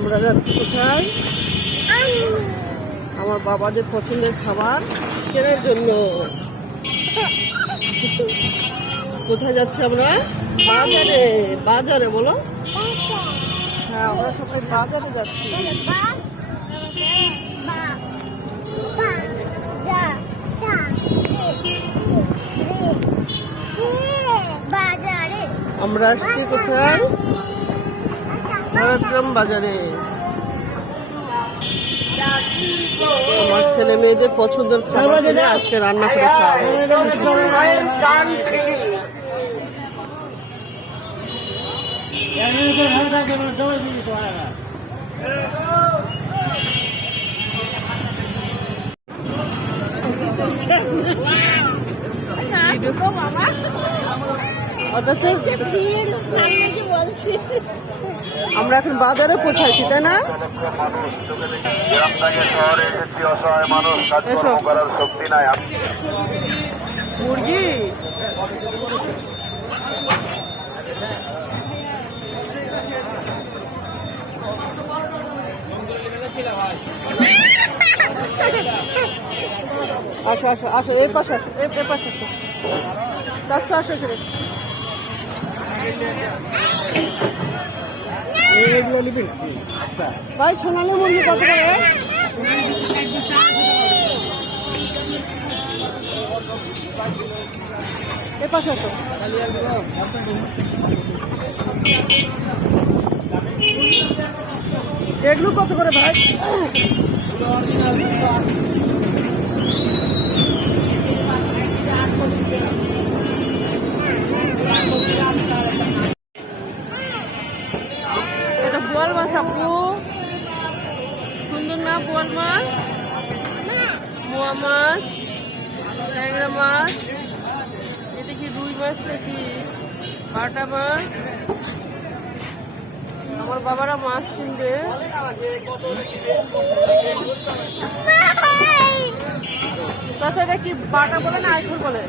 আমরা যাচ্ছি কোথায়? আমার বাবাদের পছন্দের খাবার কেনার জন্য। কোথায় যাচ্ছি আমরা? বাজারে। বাজারে বলো। হ্যাঁ, আমরা সবাই বাজারে যাচ্ছি। আমরা আসছি কোথায়? ঝাড়গ্রাম বাজারে। আমার ছেলে মেয়েদের পছন্দের খাবার কিনে আজকে রান্না করে খাওয়াবো। আমরা এখন বাজারে পৌঁছাইছি, তাই না? মুরগি আসো আসো আসো, এই পাশে আসো, এই পাশে আসো, আসো আসো এখানে। ভাই সোনালী মুরগি কত করে? এ পাশে আসো। এগুলো কত করে ভাই? এটা বোয়াল মাছ আপু, সুন্দর না? বোয়াল মাছ, মোয়া মাছ, ট্যাংরা মাছ, এটা কি রুই মাছ নাকি বাটা মাছ? আমার বাবারা মাছ কিনবে। তাছাড়া এটা কি বাটা বলে না আইফুল বলে?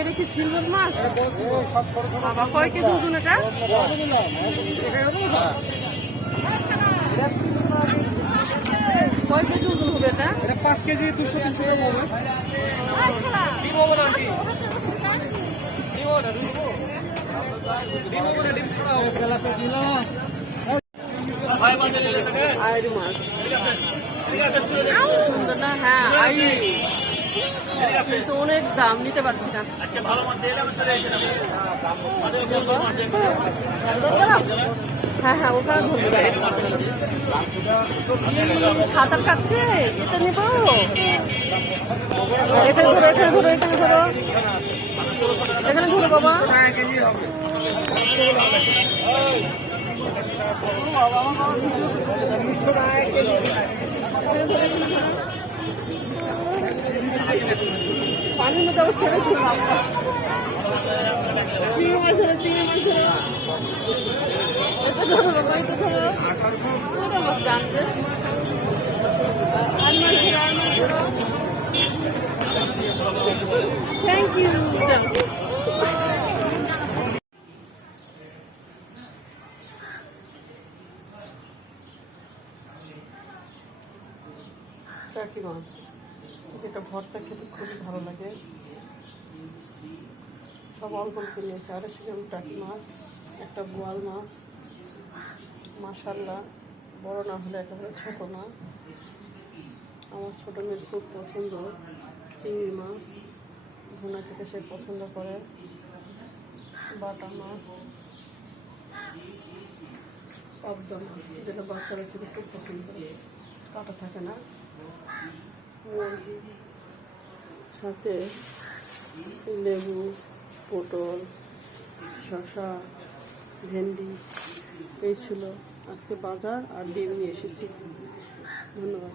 এটা কি সিলভার মাছ? বাবা কয় কেজি ওজন এটা? কয় কেজি ওজন হবে এটা? 5 কেজি 200-300 গ্রাম হবে। আইরি মাছ সুন্দর না? হ্যাঁ আইরি, কিন্তু অনেক দাম, নিতে পারছি না। হ্যাঁ হ্যাঁ, ওখানে ধরবে। সাঁতার কাটছে, এটা নেবো। এখানে ধরো, এখানে ধরো, এখানে ধরো, এখানে ধরো বাবা। পানির মধ্যে আবার ফেলে দিলাম। চিংড়ি মাছ ধরো, চিংড়ি মাছ ধরো। এটা ধরো বাবা, এটা ধরো। ওটা মাছ জানতে। আর মাছ ধরো, আর মাছ ধরো। Thank you. টাকি মাছ, এটা ভর্তা খেতে খুবই ভালো লাগে। সব অল্প অল্প নিয়েছে। 250 গ্রাম টাকি মাছ, একটা বোয়াল মাছ, মাশাল্লাহ বড় না হলে একেবারে ছোটো না। আমার ছোটো মেয়ের খুব পছন্দ চিংড়ি মাছ, ভুনা খেতে সে পছন্দ করে। বাটা মাছ, পাবদা মাছ, যেটা বাচ্চারা খেতে খুব পছন্দ করে, কাটা থাকে না। মুরগি, সাথে লেবু, পটল, শসা, ভেন্ডি, এই ছিল আজকে বাজার। আর ডিম নিয়ে এসেছি। ধন্যবাদ।